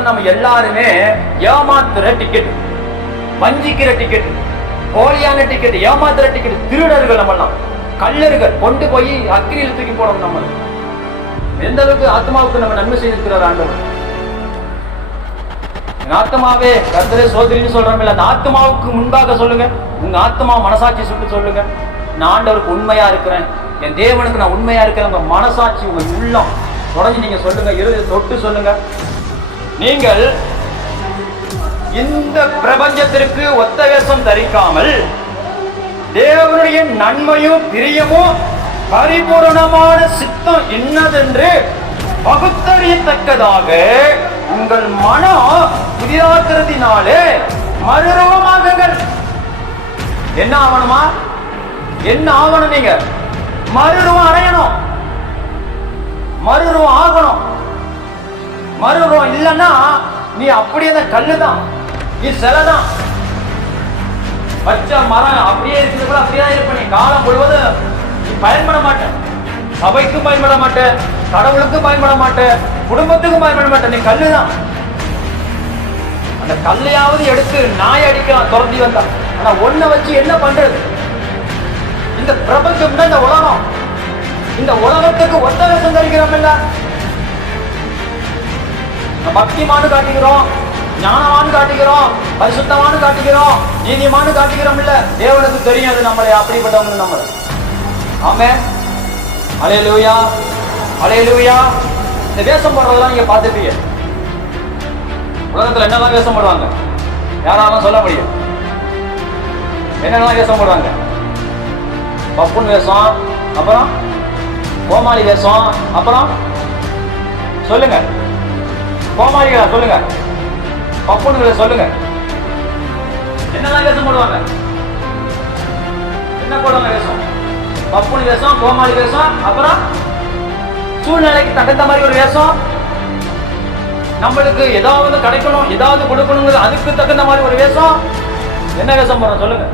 நம்ம எல்லாருமே ஏமாத்துற டிக்கெட் வஞ்சிக்கிற டிக்கெட் போலியான டிக்கெட் ஏமாத்துற டிக்கெட் திருடர்கள் நம்மெல்லாம். கல்லர்கள். கொண்டு போய் அக்கிரியில் தூக்கி போனோம் நம்ம எந்த அளவுக்கு ஆத்மாவுக்கு நம்ம நன்மை செய்திருக்கிறார் ஆண்டவர்? என் ஆத்மாவே கர்த்தரே சோதரின்னு சொல்றோம்ல அந்த ஆத்மாவுக்கு முன்பாக சொல்லுங்க. உங்க ஆத்மா மனசாட்சி சுட்டு சொல்லுங்க. நான் ஆண்டவருக்கு உண்மையா இருக்கிறேன். என் தேவனுக்கு நான் உண்மையா இருக்கிறேன். உங்க மனசாட்சி உங்க உள்ளம். தொடங்கி நீங்க சொல்லுங்க. இறுதி தொட்டு சொல்லுங்க. நீங்கள் இந்த பிரபஞ்சத்திற்கு ஒத்த வேஷம் தரிக்காமல் தேவனுடைய நன்மையும் பிரியமும் பரிபூரணமான சித்தம் என்னதென்று பகுத்தறியத்தக்கதாக உங்கள் மனம் புதிதாக்குறதினாலே மறுரூபமாகுங்கள் என்ன ஆவணுமா? என்ன ஆவணும் நீங்க? மறுரூபம் அடையணும். மறுரூபம் ஆகணும். மறுரூபம் இல்லைன்னா நீ அப்படியே தான் கல்லு தான் நீ சிலை தான் வச்ச மரம் அப்படியே இருக்கிறது கூட அப்படியே தான் இருப்ப. நீ காலம் முழுவதும் நீ பயன்பட மாட்டேன் சபைக்கும் பயன்பட மாட்டேன் கடவுளுக்கும் பயன்பட மாட்டேன் குடும்பத்துக்கும் பயன்பட மாட்டேன் நீ கல்லு தான் அந்த கல்லையாவது எடுத்து நாய் அடிக்கலாம் துரத்தி வந்தான். ஆனா ஒன்ன வச்சு என்ன பண்றது? இந்த பிரபஞ்சம் தான் இந்த உலகம். இந்த உலகத்துக்கு ஒத்த சந்தரிக்கிறோம் பக்திமானு காட்டுகிறோம் ஞானமானு காட்டுகிறோம் பரிசுத்தமானு காட்டுகிறோம் நீதிமானு காட்டுகிறோம் இல்ல தேவனுக்கு தெரியும் அது நம்மளை அப்படிப்பட்டவங்க நம்மளை. ஆமே அலையலூயா அலையலூயா இந்த வேஷம் போடுறதெல்லாம் நீங்க பார்த்துப்பீங்க. உலகத்துல என்னெல்லாம் வேஷம் போடுவாங்க யாராலும் சொல்ல முடியும். என்னெல்லாம் வேஷம் போடுவாங்க பப்புன் வேஷம் அப்புறம் கோமாளி வேஷம் அப்புறம் சொல்லுங்க. கோமாளிகளை சொல்லுங்க. பப்புன்களை சொல்லுங்க. என்னெல்லாம் வேஷம் போடுவாங்க? என்ன போடுவாங்க வேஷம்? பப்புனு வேஷம் கோமாளி வேஷம் அப்புறம் சூழ்நிலைக்கு தகுந்த மாதிரி ஒரு வேஷம். நம்மளுக்கு ஏதாவது கிடைக்கணும் ஏதாவது கொடுக்கணுங்கிறது அதுக்கு தகுந்த மாதிரி ஒரு வேஷம். என்ன வேஷம் போடுறோம் சொல்லுங்க.